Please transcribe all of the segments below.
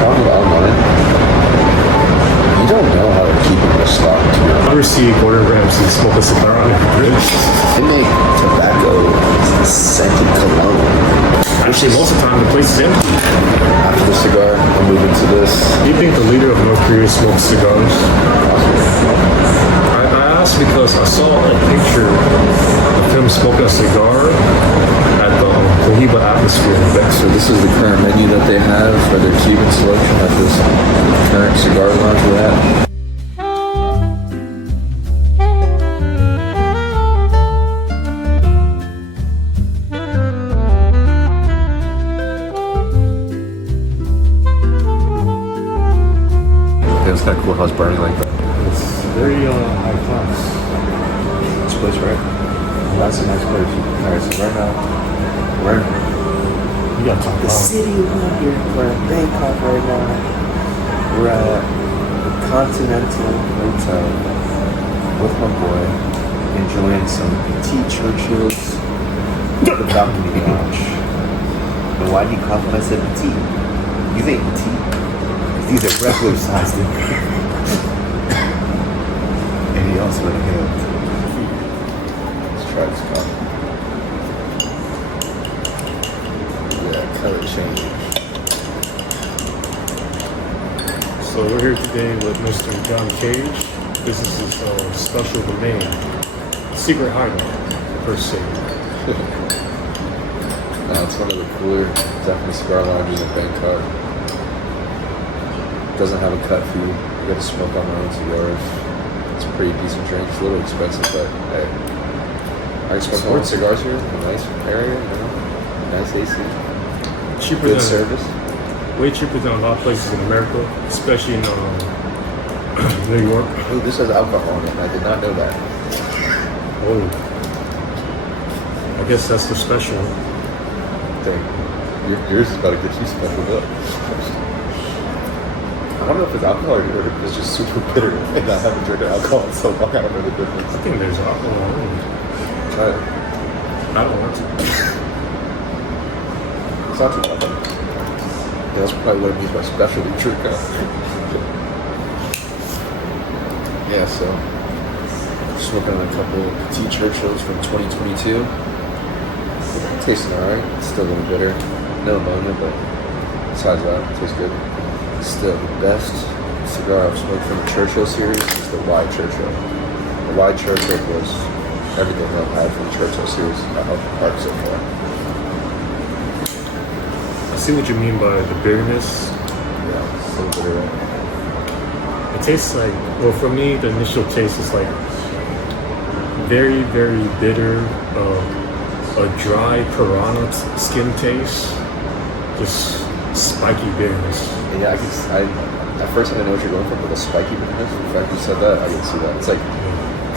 found it online. You don't know how they're keeping their stock, to be honest. I ever see Gordon Ramsay smoke a cigar on a bridge? They make tobacco scented cologne. Actually, most of the time the place is empty. After the cigar, I'm moving to this. Do you think the leader of North Korea smokes cigars? I asked because I saw a picture of him smoking a cigar at the Cohiba Atmosphere event. So this is the current menu that they have for their Cuban selection at this current cigar lounge we're at. It's kind of cool how it's burning like that. It's very high class. This place, right? That's a nice place. Alright, so right now, we're in You gotta talk the about city of here. We're in Bangkok right now. We're at the Continental Hotel with my boy, enjoying some Petit Churchills at the balcony lounge. And why do you cough when I said Petit? You think Petit? These are regular sized. And he also inhaled. Let's try this coffee. Yeah, color change. So we're here today with Mr. John Cage. This is his special domain, secret hideout, per se. It's one of the cooler Japanese cigar lounges in Bangkok. Doesn't have a cut fee. You got to smoke on my own cigars. It's a pretty decent drink. It's a little expensive, but hey, I can smoke more cigars here in a nice area, you know, nice AC, Cheaper good than service. way cheaper than a lot of places in America, especially in New York. Ooh, this has alcohol in it. I did not know that. Oh, I guess that's the special. Dang. Yours is about to get you speckled up. I don't know if it's alcohol or if it's just super bitter and I haven't drank alcohol in so long. I don't know the difference. I think there's alcohol in it. Try it. I don't want to. It's not too bad. Yeah, that's probably what it means by specialty drink. Yeah, so smoking on a couple Petit Churchills from 2022. Tasting alright. It's still a little bitter. No ammonia, but besides that, it tastes good. Still, the best cigar I've smoked from the Churchill series is the Wide Churchill. The Wide Churchill was everything I've had from the Churchill series I have had so far. I see what you mean by the bitterness. Yeah, it's a little bitter. Right? It tastes like, well, for me, the initial taste is like very, very bitter, a dry piranha skin taste, just spiky bitterness. Yeah, at first I didn't know what you're going for, but the spiky bitterness, in fact you said that, I can see that. It's like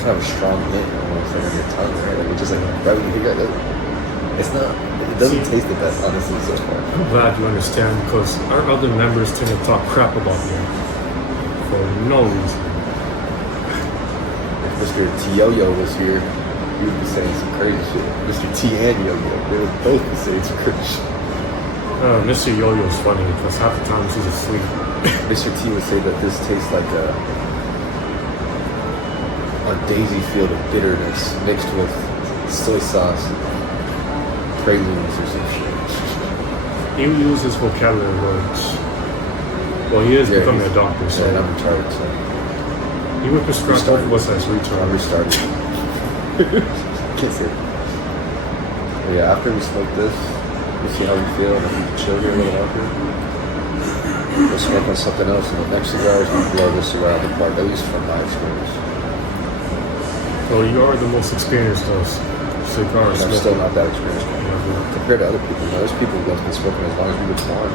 kind of a strong mint almost like on your tongue, right? Like, it's just like, right when you hear that, it's not, it doesn't taste the best, honestly, so far. I'm glad you understand, because our other members tend to talk crap about me for no reason. If Mr. T-Yo-Yo was here, he would be saying some crazy shit. Mr. T and Yo-Yo, they would both be saying some crazy shit. Mr. Yo-Yo's funny, because half the time he's asleep. Mr. T would say that this tastes like a daisy field of bitterness mixed with soy sauce, preludes or some shit. He uses vocabulary words. Well, he is becoming a doctor, so. Yeah, and I'm retarded, so. He would prescribe both of us as I retarded. restarted. Can't say it. But yeah, after we smoke this, we'll see how we feel, and if we can chill here a little longer. We'll smoke on something else, and the next cigars, we blow this cigar out of the park, at least from my experience. So you are the most experienced of cigar And I'm smokers. still not that experienced compared to other people. Now, there's people who have been smoking as long as we would want.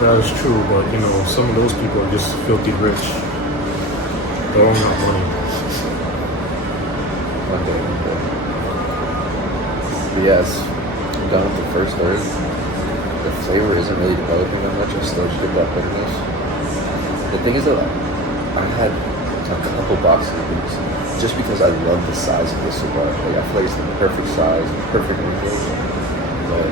That is true, but you know, some of those people are just filthy rich. Throwing out money. One day. But yes, I'm done with the first third. The flavor isn't really developing that much. I still just get that bitterness. The thing is that I had a couple boxes of these just because I love the size of this cigar. Like, I feel like it's the perfect size, perfect wrinkles. But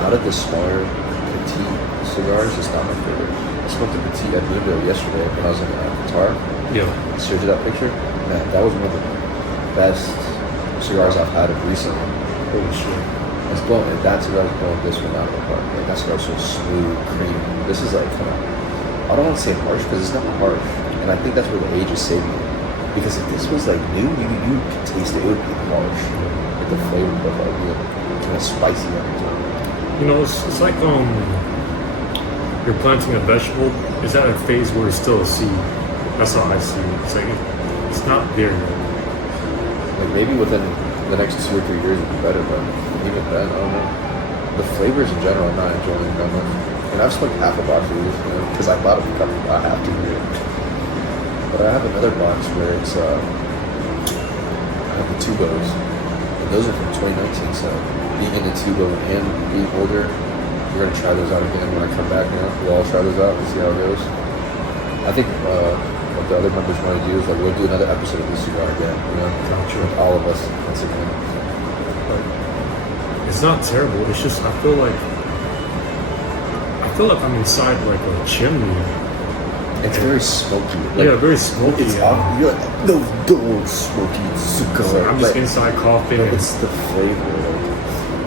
out of the smaller, petite cigars, it's not my favorite. I smoked a Petit Humidor yesterday when I was in Qatar. Yeah. I showed you that picture. Man, that was one of the best cigars I've had recently. Holy shit. It's blowing. That cigar is blowing this one out of the park. Like, that cigar's so smooth, creamy. This is like kind of, I don't want to say harsh because it's not harsh, and I think that's where the age is saving it. Because if this was like new, you could taste it. It would be harsh. Like the flavor profile would be kind of spicy every time. You know, it's like you're planting a vegetable. It's at a phase where it's still a seed. That's how I see it. It's like it's not there yet. Like maybe within the next 2 or 3 years it'd be better, but even then, I don't know. The flavors in general, I'm not enjoying that much. And I've smoked half a box of these, you know, because I bought a cup. I have to do it. But I have another box where it's I have the tubos, and those are from 2019. So being in the tubo and being older, we're gonna try those out again when I come back. You know, we'll all try those out and see how it goes. I think what the other members want to do is like we'll do another episode of this cigar again. You know, with all of us once again. But it's not terrible. It's just I feel like I'm inside like a chimney. It's very smoky. Like, yeah, very smoky. It's you're like, no, don't smoky cigar. I'm just inside coughing. But it's the flavor. Like,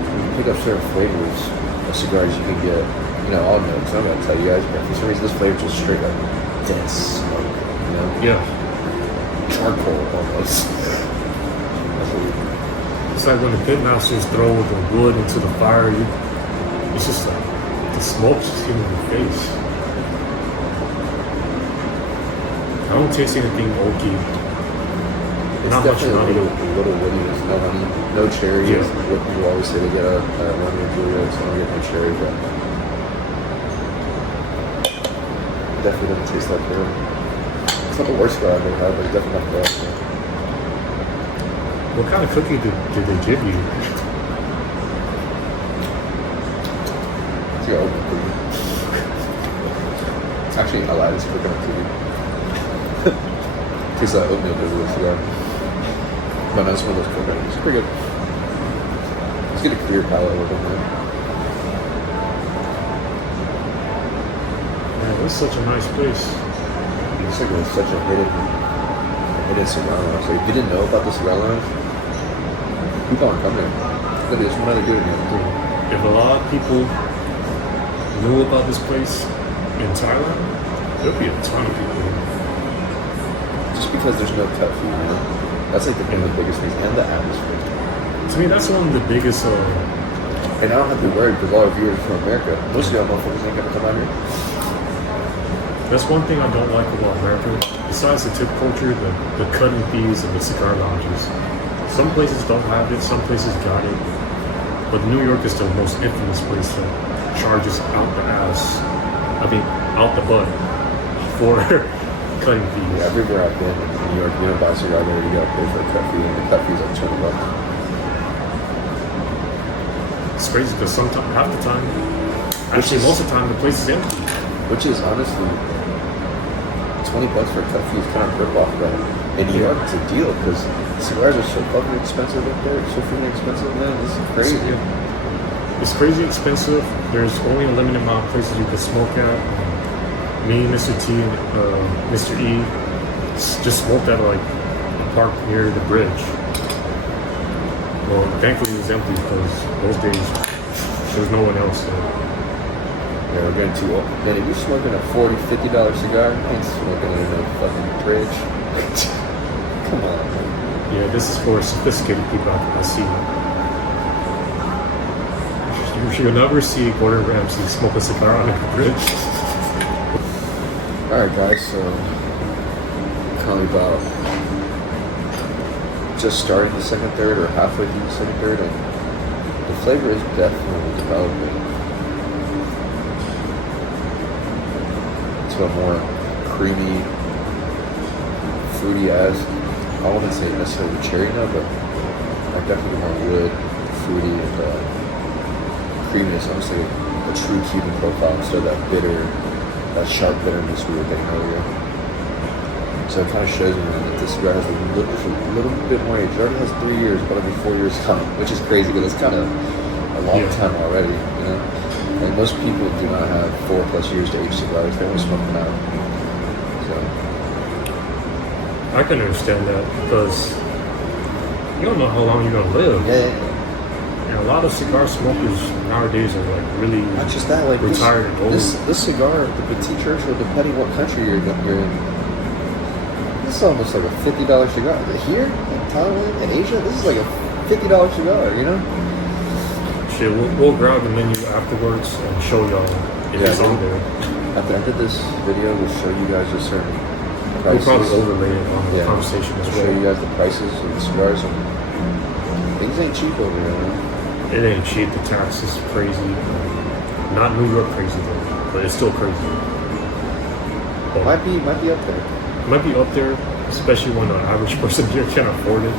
when you pick up certain flavors of cigars, you can get, you know, I'll know, because I'm going to tell you guys, but for some reason, this flavor is just straight up dense smoke, you know? Yeah. Charcoal, almost. It's like when the pitmasters throw the wood into the fire, it's just like, the smoke's just hitting your face. I don't taste anything oaky. It's not much definitely honey. a little woody. There's no honey, no cherry. Yeah. Is what people always say they get at Romeo y Julieta, so I don't get no cherry, but it definitely doesn't taste like that. It's not the worst cigar I've ever had, but it's definitely not the best. Yeah. What kind of cookie did they give you? It's your oatmeal cookie. Actually, I lied. It's a coconut cookie. Tastes like oatmeal cookie, cigar. But that's one of those coconuts. It's pretty good. Let's get a clear palate a little bit more. Man, this is such a nice place. It's like it's such a hidden cigar lounge. So if you didn't know about the cigar lounge, keep on coming. There's one other good in here. If a lot of people knew about this place in Thailand, there'd be a ton of people here. Just because there's no cut fee, you know? That's like one of the biggest things. And the atmosphere. To me, that's one of the biggest. And I don't have to be worried because all our viewers are from America. Most of y'all motherfuckers ain't gonna come out here. That's one thing I don't like about America. Besides the tip culture, the cutting fees and the cigar lounges. Some places don't have it, some places got it. But New York is the most infamous place that charges out the ass. I mean, out the butt for cutting fees. Yeah, everywhere I've been in New York, you know, buy a cigar there, you gotta pay for a cut fee, and the cut fee's like $20. It's crazy because sometimes, half the time, actually most of the time, the place is empty. Which is honestly, $20 for a cut fee is kind of rip off, but in New York it's a deal because cigars are so fucking expensive up there. It's so freaking expensive, man. This is crazy. It's crazy expensive. There's only a limited amount of places you can smoke at. Me, Mr. T, and Mr. E just smoked at like a park near the bridge. Well, thankfully it was empty because those days there was no one else there. Yeah, we're getting too old. Man, if you're smoking a $40, $50 cigar, you ain't smoking it in a fucking fridge. Come on, man. Yeah, this is for sophisticated people. I see. You'll never see Gordon Ramsay smoke a cigar on a bridge. Alright guys, so currently about just starting the second third or halfway through the second third, and the flavor is definitely developing to a more creamy, fruity-esque, I wouldn't say necessarily cherry note, but like definitely more wood, fruity, and creaminess. Honestly, a true Cuban profile instead of that bitter, that sharp bitterness we were getting earlier. So it kind of shows me that this cigar has a little bit more age. It already has 3 years, but it'll be 4 years coming, which is crazy because it's kind of a long time already, you know? Like most people do not have 4+ years to age cigars. They only smoke them out. So I can understand that because you don't know how long you're gonna live. yeah. And a lot of cigar smokers nowadays are like really Not just that, like retired and old. this cigar, the Petit Churchill, depending what country you're in, this is almost like a $50 cigar. Here in Thailand and Asia, this is like a $50 cigar. You know? Shit, we'll grab the menu afterwards and show y'all if it's on there. At the end of this video, we'll show you guys a certain We'll prices. probably overlay it on the conversation as We'll well. show you guys the prices of the cigars. And things ain't cheap over here, man. It ain't cheap. The tax is crazy. Not New York crazy though, but it's still crazy. But Might be up there. might be up there, especially when an average person here can't afford it.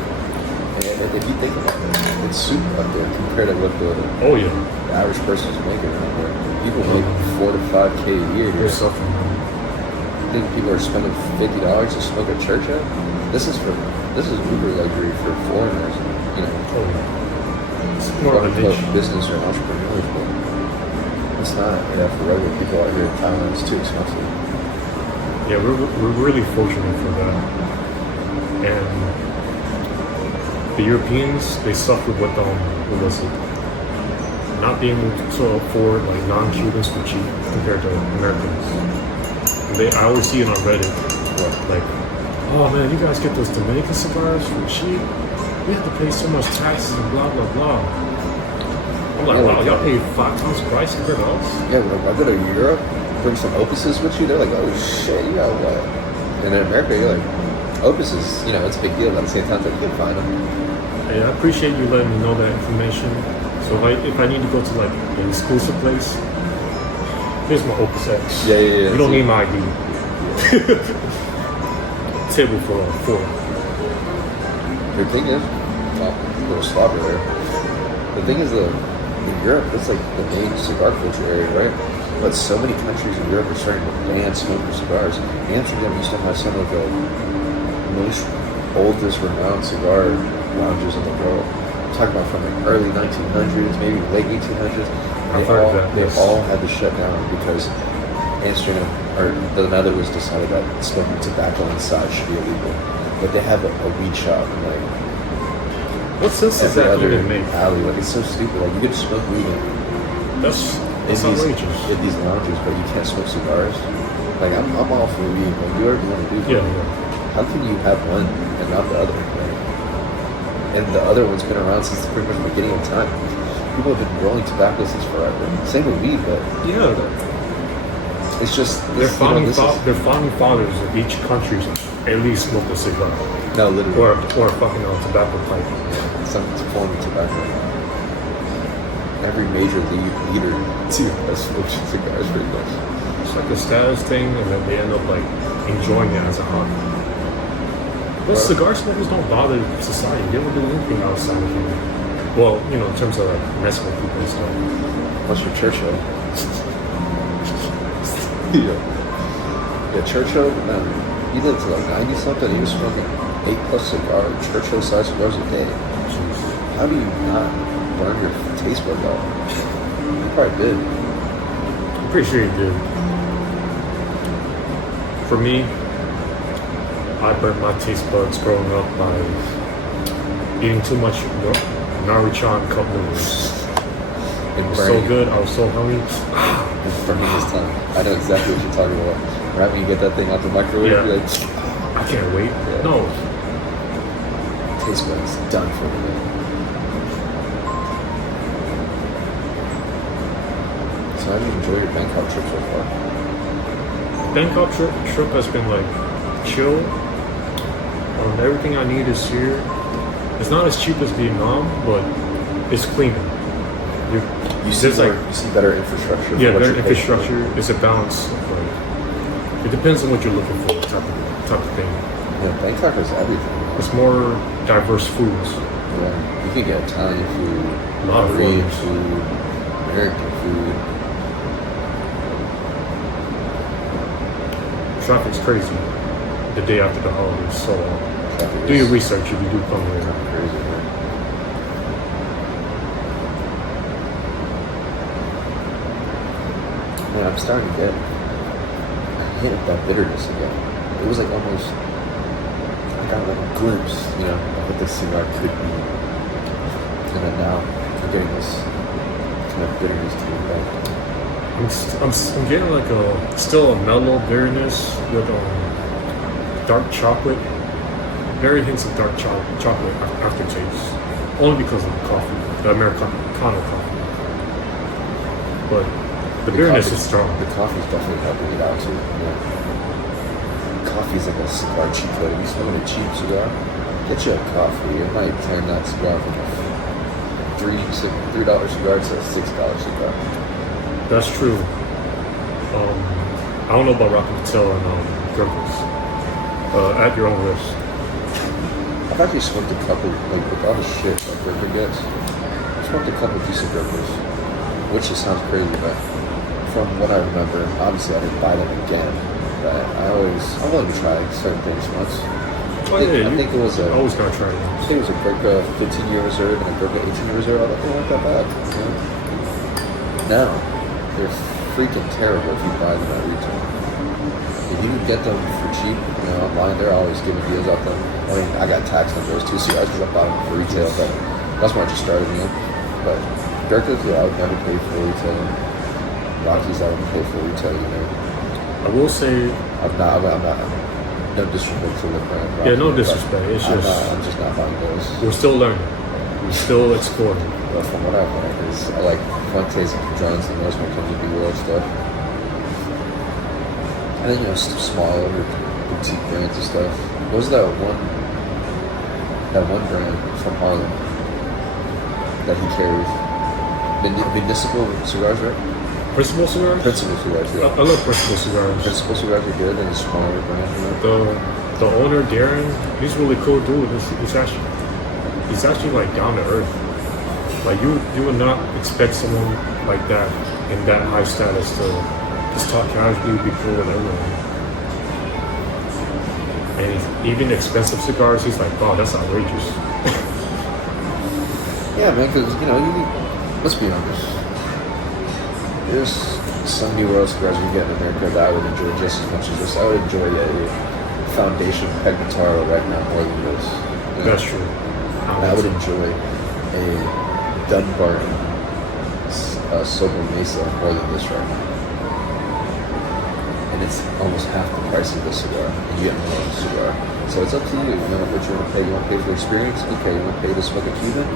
And if you think about it, it's super up there compared to what the Oh yeah, average person is making around here. People make 4 to 5K a year. you're suffering. I think people are spending $50 to smoke a Churchill. This is uber luxury for foreigners. You know, Oh yeah. It's more of a quote, niche. business or entrepreneurs, but it's not. Yeah, for regular people out here in Thailand, it's too expensive. Yeah, we're really fortunate for that. And the Europeans, they suffer with what was it? Not being able to afford like non-Cubans for cheap compared to Americans. I always see it on Reddit, like, oh man, you guys get those Dominican cigars for cheap. We have to pay so much taxes and blah blah blah. I'm like, wow, y'all pay 5 times the price compared to us. Yeah, when I go to Europe, bring some opuses with you. They're like, oh shit, you got what? And in America, you're like, opuses, it's a big deal. But at the same time, you can find them. Yeah, I appreciate you letting me know that information. So if I need to go to like an exclusive place, here's my Opus X. Yeah. You don't need my ID. Table for 4. The thing is, a little slobber there. The thing is, in Europe, it's like the main cigar culture area, right? But so many countries in Europe are starting to ban smoking cigars. Amsterdam used to have some of the most oldest renowned cigar lounges in the world. I'm talking about from the early 1900s, maybe late 1800s. I've heard of that, yes. They all had to shut down because Amsterdam, or the Netherlands, decided that smoking tobacco inside should be illegal. But they have a weed shop in like What sense does every that other even make? alley. Like, it's so stupid. Like, you get to smoke weed That's in outrageous. these lounges, but you can't smoke cigars. Like, I'm all for weed. Like, do whatever you want to do. Yeah. How can you have one and not the other? Like, and the other one's been around since pretty much the beginning of time. People have been rolling tobacco since forever. Same with weed, but Yeah. it's just Their founding this is- their founding fathers of each country at least smoked a cigar no, literally, or a fucking tobacco pipe. some form of tobacco. Every major leader has smoked cigars pretty much. It's like a status thing, and then they end up like enjoying it as a hobby. But cigar smokers don't bother society. They don't do anything outside of it. Well, in terms of like messing with people and stuff. What's your Churchill? Yeah, Churchill, man, he lived to like 90 something. He was smoking 8+ cigars, Churchill sized cigars a day. How do you not burn your taste buds out? You probably did. I'm pretty sure he did. For me, I burnt my taste buds growing up by eating too much Naruchan cup noodles. It was so good. I was so hungry. It's burning his tongue. I know exactly what you're talking about. Right when you get that thing out the microwave, Yeah. you're like, I can't wait. Yeah. No. taste buds done for the day. So how do you enjoy your Bangkok trip so far? Bangkok trip has been like chill. Everything I need is here. It's not as cheap as Vietnam, but it's cleaner. You see better infrastructure. Yeah, for what better you're paying for. infrastructure. It's a balance. Of like, it depends on what you're looking for, type of thing. Yeah, Bangkok has everything. It's more diverse foods. Yeah, you can get Italian food, A lot of Korean foods. food, American food. Traffic's crazy. The day after the holidays, so Traffic do is your research if you do come here. crazy, man. Yeah, I'm starting to get hit with that bitterness again. It was like almost, I got like a glimpse, you know, of what this cigar could be. And then now I'm getting this kind of bitterness to me back. I'm getting like still a mellow bitterness with dark chocolate. Very hints of dark chocolate aftertaste. Only because of the coffee, the Americano coffee. But the bitterness is strong. The coffee's definitely helping it out too. Yeah. Coffee's like a cigar cheap code. If you smoking a cheap cigar, get you a coffee. It might turn that cigar from a $3 cigar to a $6 cigar. That's true. I don't know about Rocky Patel and Gurkles. At your own risk. I've actually smoked a couple, like with all the shit that Gurkle gets. I smoked a couple decent Gurkles, which just sounds crazy, but from what I remember, obviously I didn't buy them again. But I'm willing to try certain things once. I think it was always gotta try it. I think it was a Gurkha 15-year reserve and a Gurkha 18-year reserve. I thought they weren't that bad. You know? Now, they're freaking terrible if you buy them at retail. If you can get them for cheap, you know, online, they're always giving deals out them. I mean, I got taxed on those 2 cigars because I bought them for retail, but that's where I just started, you know. But Gurkhas, yeah, I would never pay for retail. Rockies, I wouldn't pay for retail either. I will say, I'm not. No disrespect to the brand. Rocky, yeah, no disrespect. It's just I'm just not buying those. we're still learning. We're still exploring. But from what I've learned is I like Fuentes and Padrones the most when it comes to B-World stuff. And then, you know, smaller boutique brands and stuff. What was that one brand from Harlem that he carries? Municipal Cigars, right? Principal Cigars? Principal Cigars, yeah. I love Principal Cigars. Principal Cigars are good and a smaller brand, you know? The owner, Darren, he's a really cool dude. He's actually like down to earth. Like you would not expect someone like that in that high status to just talk casually, be cool with everyone. And even expensive cigars, he's like, wow, that's outrageous. Yeah, man, because, you know, let's be honest. There's some New World cigars we get in America that I would enjoy just as much as this. I would enjoy a Foundation Pegnataro right now more than this. You know? That's true. And I would enjoy a Dunbarton Sober Mesa more than this right now. And it's almost half the price of this cigar, and you get more of the cigar. So it's up to you. You know what you want to pay. You want to pay for experience? Okay. You want to pay to smoke a Cuban?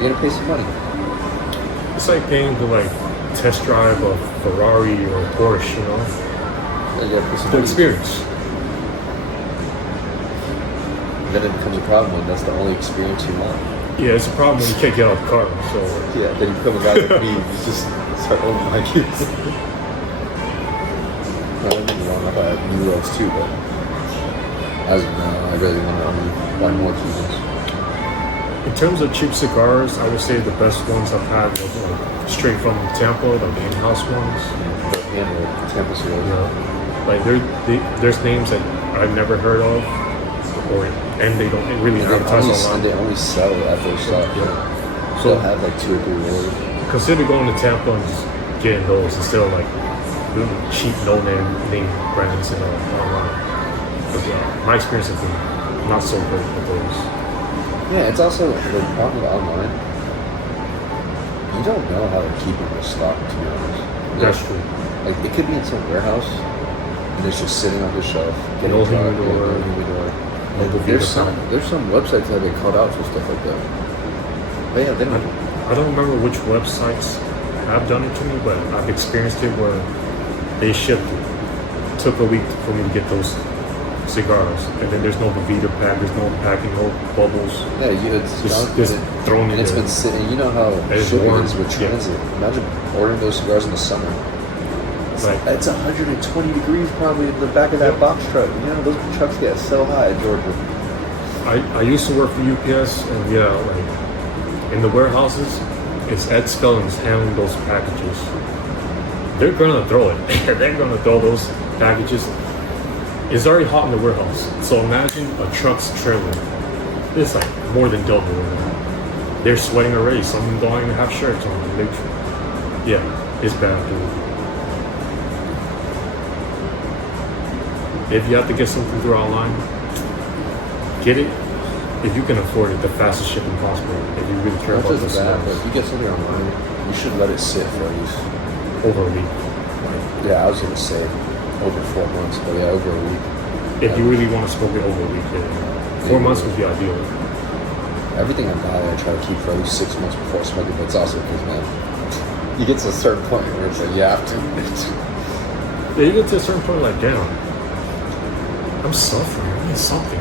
You're gonna pay some money. It's like paying to like test drive a Ferrari or a Porsche, you know? You gotta pay some The money. experience. Then it becomes a problem when that's the only experience you want. Yeah, it's a problem when you can't get out of the car. So Yeah, then you become a guy like me. You just start owning my kids. No, don't get me wrong. I have New Worlds too, but as of now, I really want to only buy more Cubans. in terms of cheap cigars, I would say the best ones I've had was like straight from Tampa, like the in-house ones. And the Tampa cigars. You know, like there's names that I've never heard of, and they don't really advertise online. And they only sell at their shop. Yeah. So they'll have like 2 or 3 rolls. Consider going to Tampa and just getting those instead of like really cheap no-name brands online. Because my experience has been not so great with those. Yeah, it's also the problem with online. You don't know how they're keeping their stock, to be honest. That's true. Like it could be in some warehouse, and it's just sitting on the shelf. No humidor. Like, there's some websites that get called out for stuff like that. But yeah, they don't. I don't remember which websites have done it to me, but I've experienced it where they shipped it. Took a week for me to get those cigars, and then there's no Vita pack, there's no packing, no bubbles. Yeah, it's just thrown in and it's there. been sitting. You know how shipping is with transit. Imagine ordering those cigars in the summer. It's 120 degrees probably in the back of that box truck. You know, those trucks get so high in Georgia. I used to work for UPS, and yeah, like in the warehouses, it's Ed Spellings handling those packages. They're gonna throw it. They're gonna throw those packages. It's already hot in the warehouse, so imagine a truck's trailer. It's like more than double. They're sweating already. Some don't even have shirts on. Yeah, it's bad, dude. if you have to get something through online, get it if you can afford it, the fastest shipping possible. If you really care Not about just the that, smells. but if you get something online, you should let it sit for at least. Over a week. Yeah, I was gonna say over 4 months, but yeah, over a week. If you really want to smoke it over a week, yeah. 4 months would be ideal. Everything I buy, I try to keep for at least 6 months before smoking, but it's also because, man, you get to a certain point where it's like, you have to. Yeah, you get to a certain point like, damn, I'm suffering. I need something.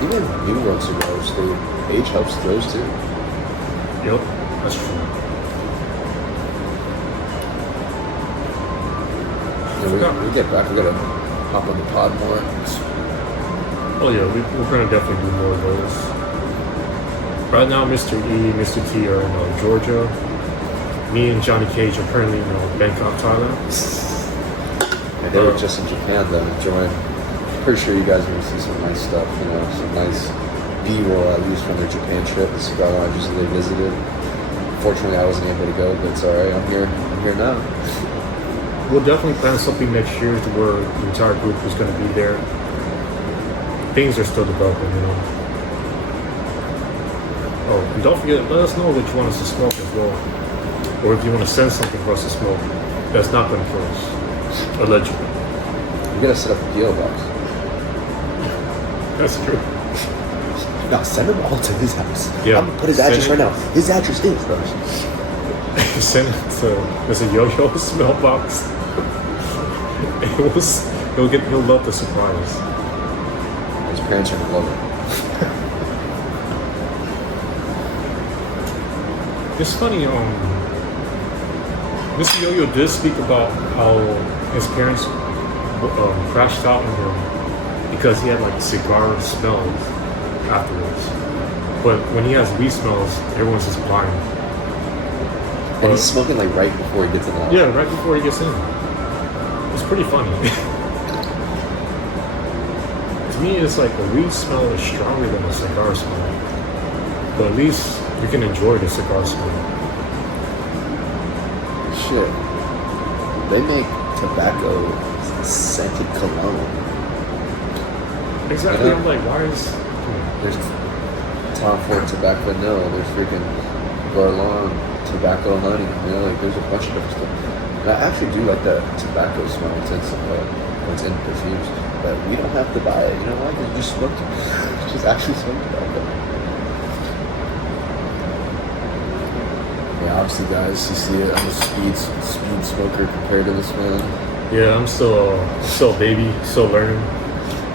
Even New World cigars, age helps those too. Yep, that's true. Yeah, we get back, we gotta hop on the pod more. Oh yeah, we're gonna definitely do more of those. Right now, Mr. E, Mr. T are in Georgia. Me and Johnny Cage are currently in Bangkok, Thailand. And they were just in Japan though, enjoying. Pretty sure you guys are gonna see some nice stuff, some nice B-roll at least from their Japan trip, the cigar lounges that they visited. Fortunately, I wasn't able to go, but it's alright. I'm here now. We'll definitely plan something next year to where the entire group is going to be there. Things are still developing, Oh, and don't forget, let us know that you want us to smoke as well. Or if you want to send something for us to smoke, that's not going to kill us. Allegedly. You gotta set up a PO box. That's true. No, send them all to his house. Yeah, I'm gonna put his address right now. His address is, bro. Send it to there's a yo-yo smell box. He'll love the surprise. His parents are gonna love it. It's funny, Mr. Yo-Yo did speak about how his parents crashed out on him because he had like cigar smells afterwards. But when he has weed smells, everyone's just blind. And he's smoking like right before he gets in the house. Yeah, right before he gets in. It's pretty funny. To me, it's like a weed smell is stronger than a cigar smell. But at least you can enjoy the cigar smell. Shit. They make tobacco scented cologne. Exactly. You know? I'm like, why is... There's Tom Ford tobacco vanilla. There's freaking Garlon tobacco honey. There's a bunch of different stuff. And I actually do like that tobacco smell when it's in perfumes. But we don't have to buy it. You know why? Because you just smoke it. Just actually smoke tobacco. Yeah, obviously, guys, you see it. I'm a speed smoker compared to this man. Yeah, I'm still a baby, still learning.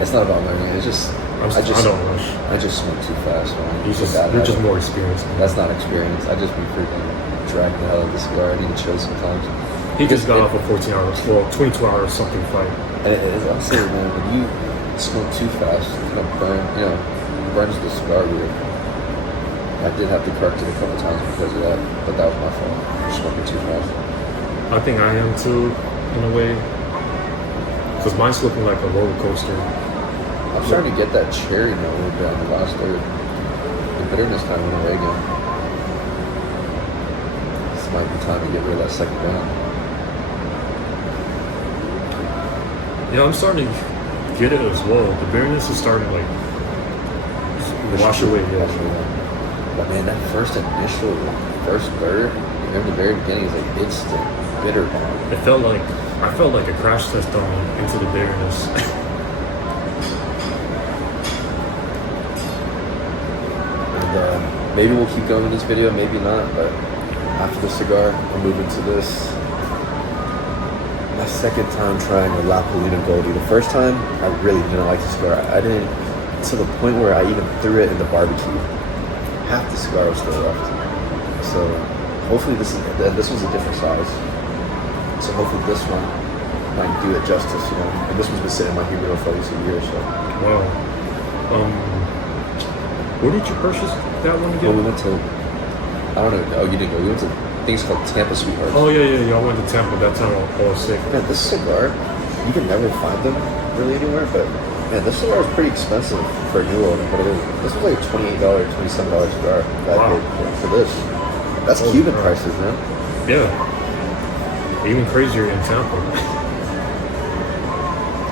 It's not about learning. It's just I don't rush. I just smoke too fast, man. You're just more experienced. Man. That's not experience. I just be freaking dragging the hell out of the cigar. I need to chill sometimes. He just got off a 14 hours, 22 hours something fight. And I'm saying, man, when you smoke too fast, it kind of burns the cigar weird. I did have to correct it a couple times because of that, but that was my fault. For smoking too fast. I think I am too, in a way, because mine's looking like a roller coaster. I'm starting to get that cherry note a little bit on the last third. The bitterness kind of went away again. This might be time to get rid of that second round. Yeah, I'm starting to get it as well. The bitterness is starting to wash away. Yeah. But man, that first third, in the very beginning, is like instant bitter bomb. I felt like a crash test into the bitterness. And maybe we'll keep going in this video, maybe not. But after the cigar, we'll move into this. My second time trying a La Polina Goldie. The first time, I really didn't like the cigar. I didn't, to the point where I even threw it in the barbecue. Half the cigar was still left. So hopefully this was a different size. So hopefully this one might do it justice, And this one's been sitting in my humidor for at least a year or so. Wow. Where did you purchase that one again? Well, we went to, I don't know, oh, you didn't go. We went to things called Tampa Sweethearts. Oh, yeah, y'all went to Tampa that time I was sick. Man, this cigar, you can never find them really anywhere, but man, this cigar is pretty expensive for a new owner, but this was like a $28, $27 cigar that I paid for this. That's Cuban prices, man. Yeah. even crazier in Tampa.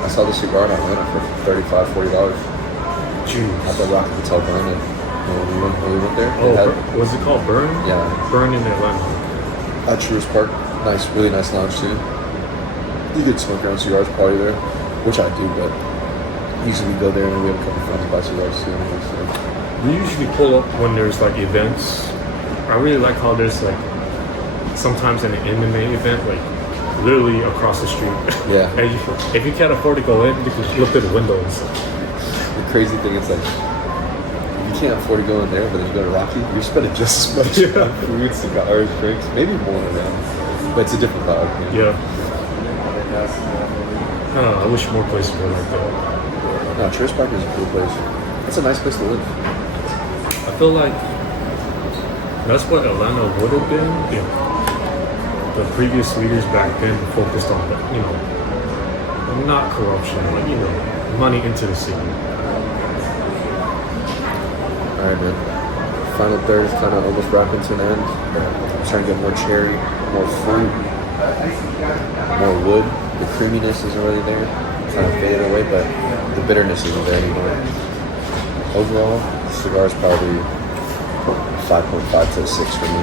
I saw the cigar in Atlanta for $35-$40 Jeez. at the Rocky Hotel Burn. When we went there. Oh, was it called Burn? Yeah. Burn in Atlanta. At Truist Park. Nice, really nice lounge too. You could smoke your own cigars probably there, which I do, but usually we go there and we have a couple friends buy cigars too. So. We usually pull up when there's like events. I really like how there's like sometimes an MMA event, like literally across the street. Yeah. And if you can't afford to go in, you can look through the windows. The crazy thing is like, you can't afford to go in there, but then you go to Rocky, you're spending just as much on food, cigars, drinks, maybe more around. But it's a different vibe. Yeah. I wish more places were like that. No, Truist Park is a cool place. It's a nice place to live. I feel like that's what Atlanta would have been if the previous leaders back then focused on, not corruption, but money into the city. Alright, man. Final third is kind of almost wrapping to an end. I'm trying to get more cherry, more fruit, more wood. The creaminess isn't really there. It's kind of faded away, but the bitterness isn't there anymore. Overall, the cigar is probably 5.5 to a 6 for me.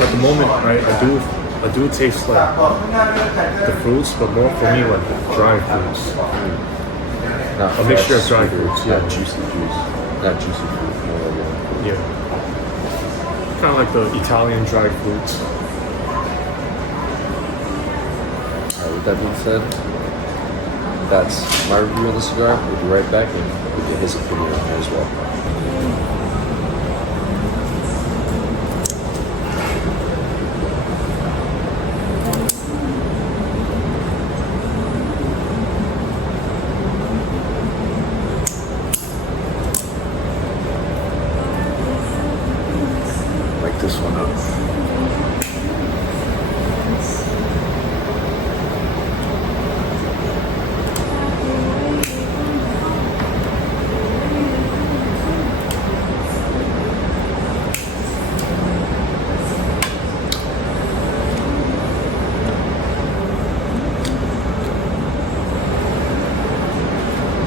At the moment, I do taste like the fruits, but more for me like dry fruits. Not A mixture of dry fruit, fruits, yeah. Not juicy juice. Not juicy fruit, more like Yeah. Kind of like the Italian dried fruits. Alright, with that being said, that's my review on the cigar. We'll be right back and we'll get his opinion on it as well. Like this one up.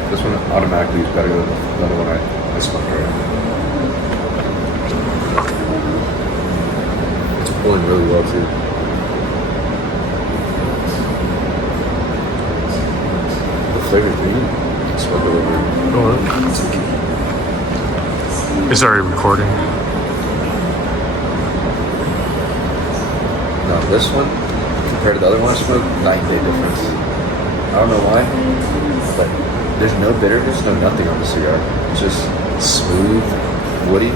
This one automatically is better than the other one I smoked earlier. It's pulling really well too. The flavor green, smoke a little bit. Oh, it's already recording. Now this one, compared to the other one I smoked, night and day difference. I don't know why, but there's no bitterness, no nothing on the cigar. It's just smooth, woody,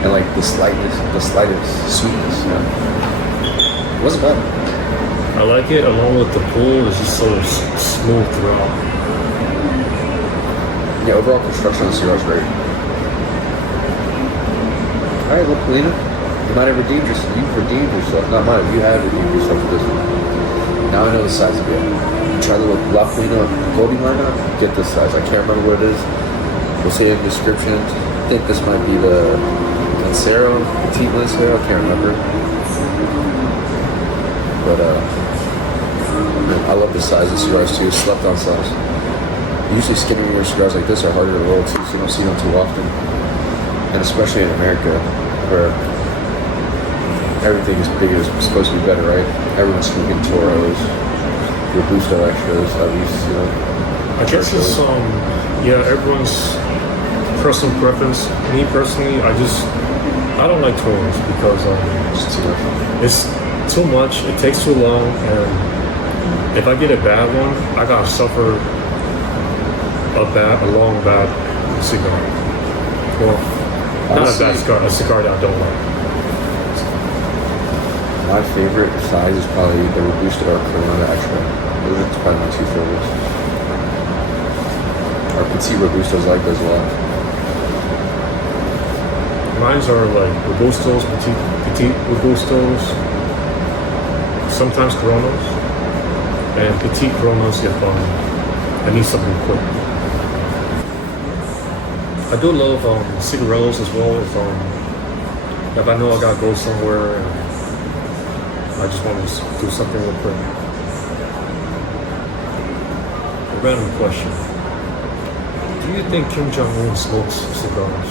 and like the slightest sweetness, It wasn't bad. I like it along with the pull. It's just so smooth throughout. Yeah, overall construction on the cigar is great. Alright, well, Polina, you might have redeemed yourself. You've redeemed yourself. Not mine, you have redeemed yourself with this one. Now I know the size of it. Try the little La Polina Goldie lineup, get this size. I can't remember what it is. We'll say in the description. I think this might be the Lancero, Petit Lancero, I can't remember. But I love the size of cigars too, slept on size. Usually skinnier cigars like this are harder to roll too, so you don't see them too often. And especially in America, where everything is bigger is supposed to be better, right? Everyone's smoking Toros, Robusto extras, at least, I guess it's everyone's personal preference. Me personally, I don't like Toros because It's too much. it's too much. It takes too long, and if I get a bad one, I gotta suffer a long bad cigar. Well, not a bad cigar, a cigar that I don't like. My favorite size is probably the Robusto or Corona Extra. Those are probably my two favorites. Our Petit Robustos, I like those a lot. Mines are like Robustos, Petit Robustos, sometimes Coronas, and Petit Coronas if I need something quick. I do love cigarillos as well if I know I gotta go somewhere and I just want to do something real quick. A random question. Do you think Kim Jong-un smokes cigars?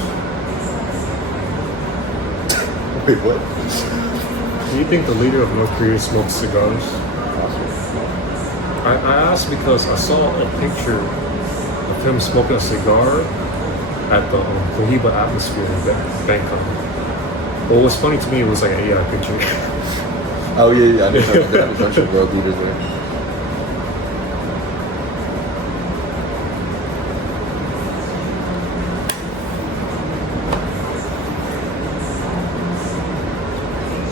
Wait, what? Do you think the leader of North Korea smokes cigars? I asked because I saw a picture of him smoking a cigar at the Cohiba Atmosphere in Bangkok. What was funny to me was like an AI picture. Oh yeah, I know. They have a bunch of world leaders there.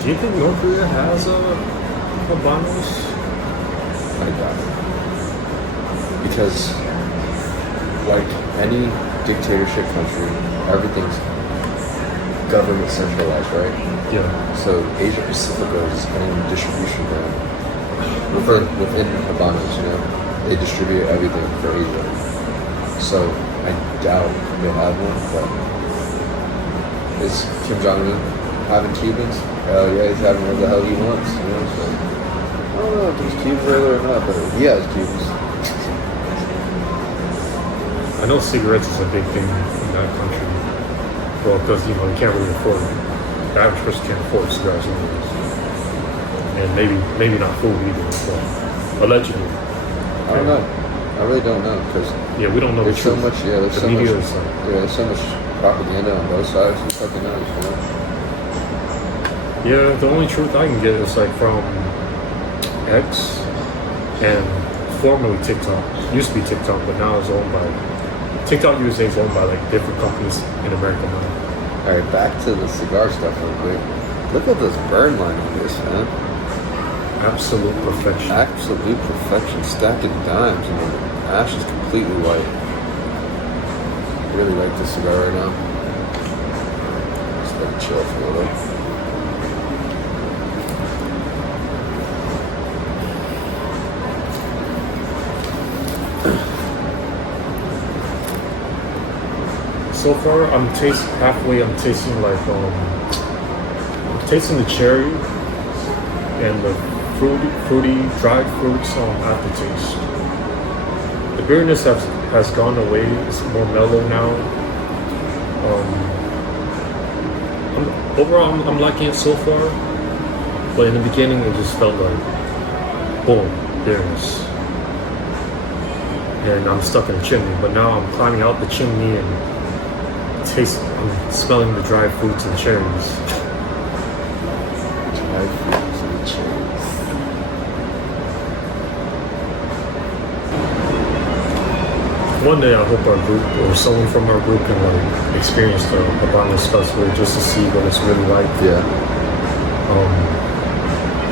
Do you think North Korea has Habanos? I doubt it. Because, like any dictatorship country, everything's government centralized, right? Yeah. So Asia Pacific is its own distribution brand within Habanos, you know, they distribute everything for Asia. So I doubt they have one, but is Kim Jong-un having Cubans? Hell yeah, he's having whatever the hell he wants, you know. So I don't know if there's Cubans there or not, but he has Cubans. I know cigarettes is a big thing in that country. Well, because, you can't really afford it. The average person can't afford cigars anyways. And maybe not food either, but allegedly. I don't know. I really don't know, because yeah, we don't know there's the so truth. much, there's the so media much, is like, there's so much propaganda on both sides. Who fucking knows, you know? yeah, the only truth I can get is like from X and formerly TikTok. Used to be TikTok, but now it's owned by TikTok USA is owned by like different companies in America now. Alright, back to the cigar stuff real quick. Look at this burn line on this, man. Absolute perfection. Absolute perfection. Stacking dimes, and the ash is completely white. I really like this cigar right now. Just let it chill for a little. So far, I'm tasting tasting the cherry and the fruity dried fruits aftertaste. The bitterness has gone away. It's more mellow now. Overall, I'm liking it so far. But in the beginning, it just felt like boom, bitterness. And I'm stuck in a chimney. But now I'm climbing out the chimney and I'm smelling the dried fruits and cherries. Dried fruits and cherries. One day I hope our group or someone from our group can experience the Habanos Festival just to see what it's really like. Yeah.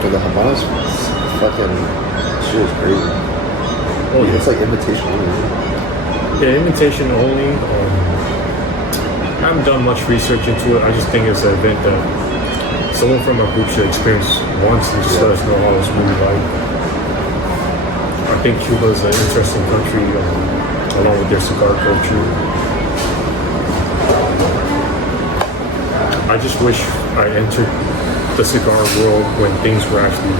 But the Habanos fucking shit is crazy. Oh yeah. It's like invitation only. Yeah, invitation only. I haven't done much research into it. I just think it's an event that someone from our group should experience once and just let us know how it's really like. I think Cuba is an interesting country along with their cigar culture. I just wish I entered the cigar world when things were actually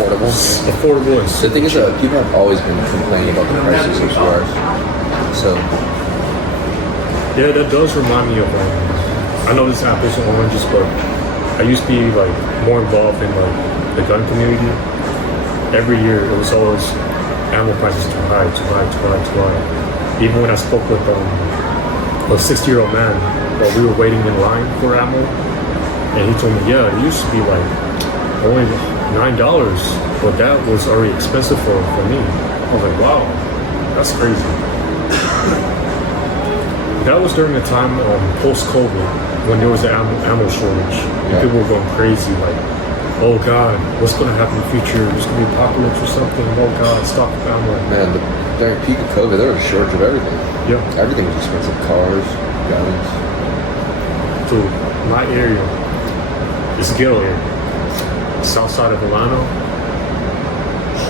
Affordable. And The thing is that people have always been complaining about the prices of cigars. So yeah, that does remind me of I know this apples and oranges, but I used to be like more involved in like the gun community. Every year it was always ammo prices too high. Even when I spoke with a 60-year-old man while we were waiting in line for ammo, and he told me, yeah, it used to be like only $9, but that was already expensive for me. I was like, wow, that's crazy. That was during the time post-COVID when there was an ammo shortage. And people were going crazy like, oh God, what's going to happen in the future? There's going to be apocalypse or something. Oh God, stop the ammo. man, during peak of COVID, there was a shortage of everything. Yeah. Everything was expensive. Cars, guns. To my area, it's a ghetto area. South side of Atlanta,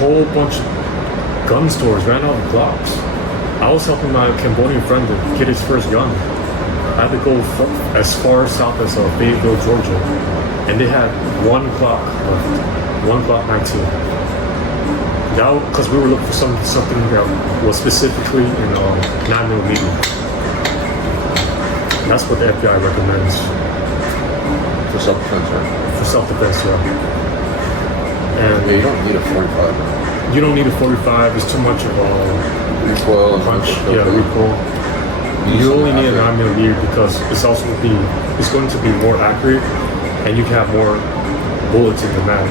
whole bunch of gun stores ran out of blocks. I was helping my Cambodian friend to get his first gun. I had to go as far south as Fayetteville, Georgia, and they had 1 o'clock left, 1 o'clock 19. Now, because we were looking for something that was specifically in 9mm. That's what the FBI recommends. For self-defense, right? For self-defense, yeah. And Yeah, you don't need a 45. you don't need a 45. It's too much of a Recoil and punch. recoil. Yeah, recoil. You only need a 9mm because it's going to be more accurate, and you can have more bullets in the mag.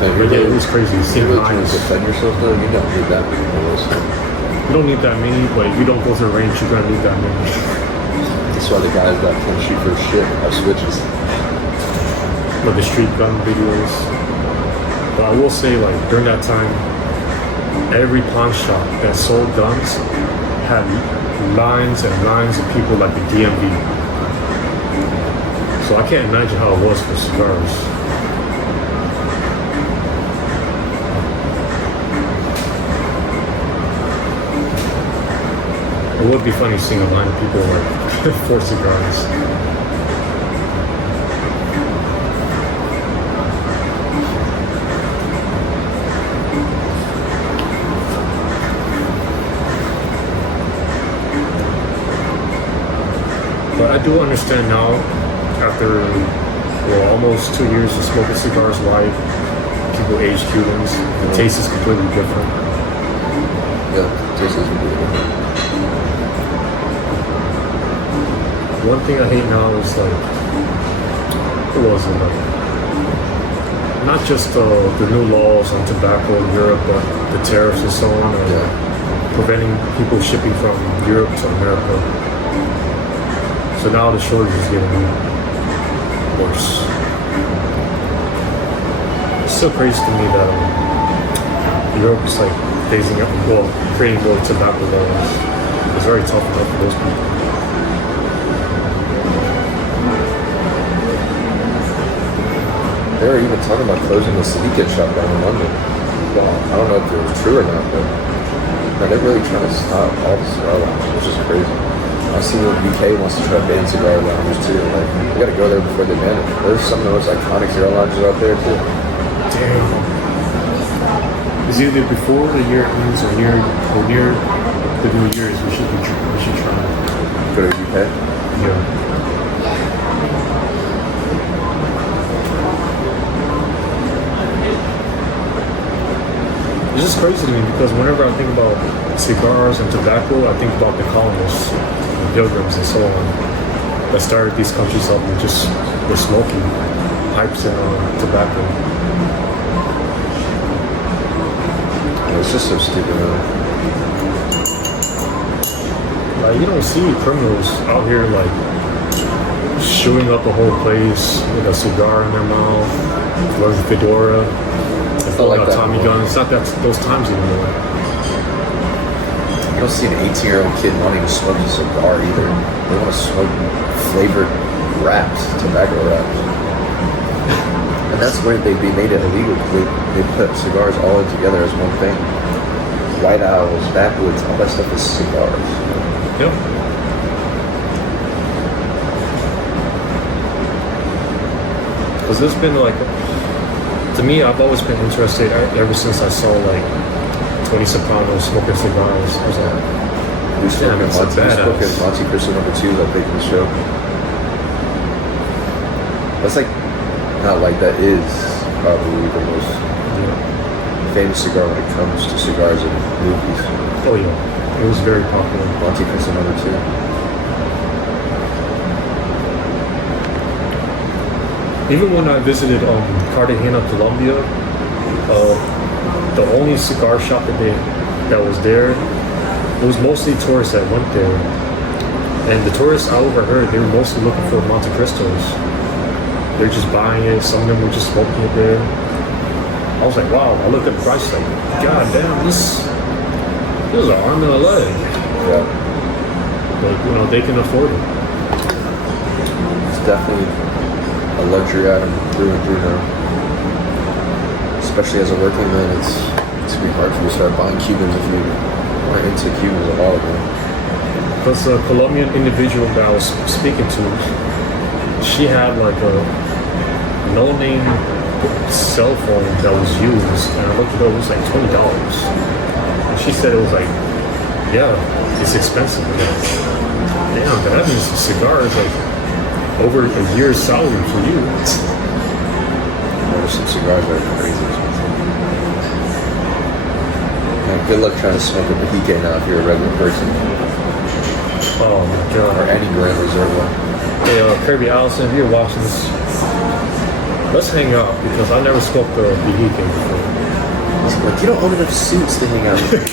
But yeah, it was crazy. You really trying to defend yourself though, you don't need that many bullets. You don't need that many, but if you don't go to the range, you're gonna need that many. That's why the guys that can shoot for shit are switches. But the street gun videos. But I will say, like, during that time, every pawn shop that sold guns had lines and lines of people like the DMV. So I can't imagine how it was for cigars. It would be funny seeing a line of people like for cigars. But I do understand now, after almost 2 years of smoking cigars live, people age Cubans. The taste is completely different. Yeah, the taste is completely different. One thing I hate now is like, what was it like? Not just the new laws on tobacco in Europe, but the tariffs and so on, and preventing people shipping from Europe to America. So now the shortage is getting worse. It's still crazy to me that Europe is like phasing up, creating more tobacco laws. It's very tough enough for those people. They were even talking about closing the Cigar shop down in London. Well, I don't know if it was true or not, but they're really trying to stop all the cigar lounges, which is crazy. I see the UK wants to try to ban cigar lounges too. Like, you gotta go there before they ban it. There's some of the most iconic cigar lounges out there too. Damn. It's either before the year ends or near the New Year's. We should try. Go to the UK? Yeah. It's just crazy to me because whenever I think about cigars and tobacco, I think about the colonists, the pilgrims, and so on that started these countries up and just were smoking pipes and tobacco. It's just so stupid, man. Like, you don't see criminals out here like shooting up a whole place with a cigar in their mouth, wearing a fedora. Like that Tommy guns. It's not those times anymore. You don't see an 18-year-old kid wanting to smoke a cigar either. They want to smoke flavored wraps, tobacco wraps. And that's where they made it illegal. They put cigars all in together as one thing. White Owls, backwoods, all that stuff is cigars. Yep. Because there's been like, to me, I've always been interested ever since I saw like Tony Soprano smoking cigars. I was like, We spoke in Monte Cristo number 2, I think, in the show. That's like, not like, that is probably the most famous cigar when it comes to cigars in movies. Oh yeah, it was very popular. Monte Cristo number 2. Even when I visited Cartagena, Colombia, the only cigar shop that was there, it was mostly tourists that went there. And the tourists I overheard, they were mostly looking for Monte Cristos. They're just buying it. Some of them were just smoking it there. I was like, wow. I looked at the price, like, god damn, this is an arm and a leg. Yeah. But they can afford it. It's definitely a luxury item through and through now. Especially as a working man, it's gonna be hard for you to start buying Cubans if you aren't into Cubans at all, man. Because the Colombian individual that I was speaking to, she had like a no-name cell phone that was used, and I looked it up, it was like $20. And she said it was like, yeah, it's expensive. Damn, that means a cigar is like over a year's salary for you. Some cigars are crazy expensive. Man, good luck trying to smoke a Bahique now if you're a regular person. Oh my god. Or any Grand Reserve one. Hey, Kirby Allison, if you're watching this, let's hang out because I never smoked a Bahique before. Like, you don't own enough suits to hang out with.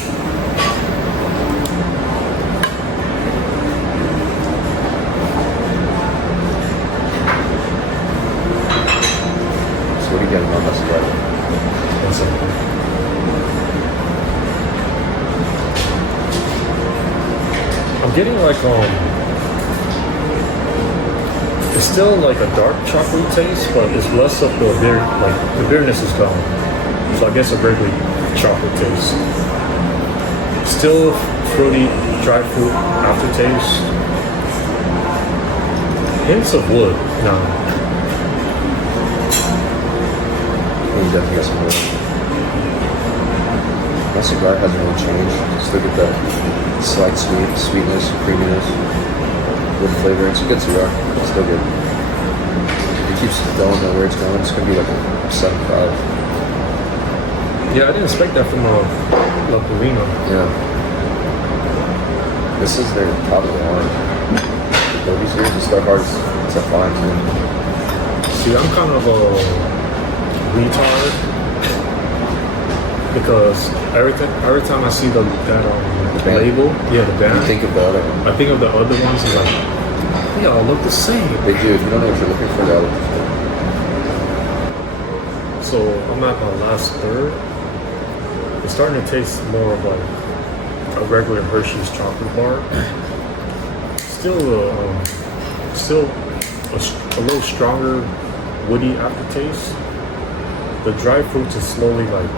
So what are you getting on this cigar? One second. I'm getting like it's still like a dark chocolate taste, but it's less of the beer, like the bitterness is gone. So I guess a regular chocolate taste. Still fruity, dry fruit aftertaste. Hints of wood. No. You definitely got some wood. My cigar hasn't really changed. Just look at the slight sweetness, creaminess, wood flavor. It's a good cigar. It's still good. It keeps going where it's going. It's gonna be like a 7.5. Yeah, I didn't expect that from La Purina. Yeah. This is their top of the line. The 30 series, the Star Hearts, it's a fine too. See, I'm kind of a retard because every time I see that band. label, yeah, the band, You think of the other one. I think of the other ones and like, they all look the same. They do. If you don't know what you're looking for, they'll look good. So I'm at my last third. It's starting to taste more of like a regular Hershey's chocolate bar. Still a little stronger woody aftertaste. The dry fruits is slowly like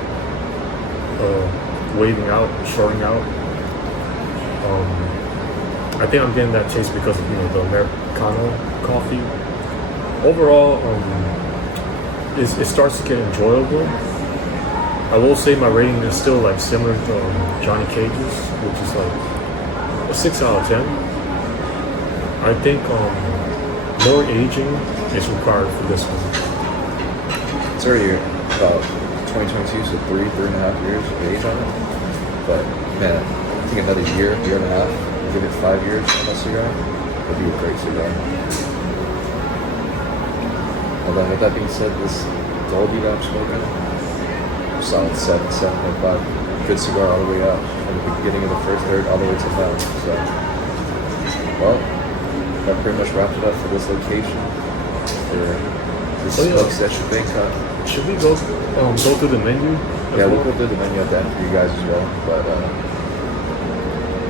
waving out, shorting out. I think I'm getting that taste because of the Americano coffee. Overall, it starts to get enjoyable. I will say my rating is still like similar to Johnny Cage's, which is like a 6 out of 10. I think more aging is required for this one. It's already about 2022, so 3.5 years of age on it. But man, I think another year and a half, give it 5 years on that cigar, it'll be a great cigar. And then with that being said, this Goldie that I'm smoking, solid 7.5. Good cigar all the way up, from the beginning of the first third all the way to now. So, well, that pretty much wrapped it up for this location. For this smoke session Bangkok. Should we go through the menu? Yeah, we'll go through the menu at the end for you guys as well. But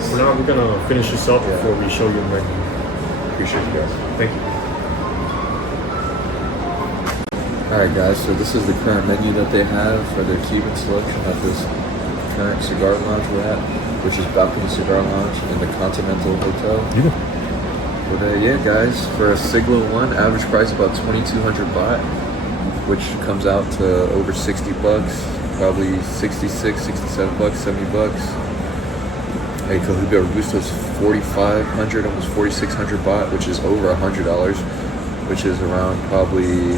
for now, we're gonna finish this up before we show you the menu. Appreciate you guys. Thank you. Alright guys, so this is the current menu that they have for their Cuban selection at this current cigar lounge we're at, which is Balcony Cigar Lounge in the Continental Hotel. Yeah. But yeah guys, for a Siglo 1, average price about 2,200 baht, which comes out to over 60 bucks, probably 66, 67 bucks, 70 bucks. A Cahubi Robusto is 4,500, almost 4,600 baht, which is over $100, which is around probably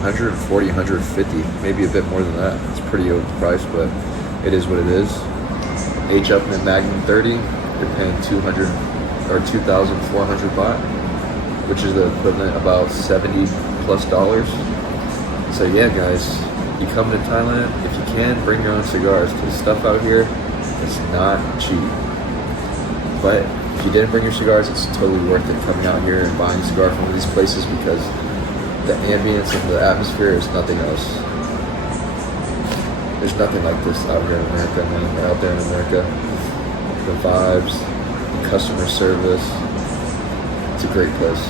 140, 150, maybe a bit more than that. It's pretty overpriced, but it is what it is. H. Upmann Magnum 30, you're paying 200 or 2,400 baht, which is the equivalent about $70 plus. So yeah, guys, you come to Thailand, if you can, bring your own cigars, because stuff out here is not cheap. But if you didn't bring your cigars, it's totally worth it coming out here and buying a cigar from one of these places, because the ambience and the atmosphere is nothing else. There's nothing like this out here in America, man. Out there in America, the vibes, the customer service, it's a great place.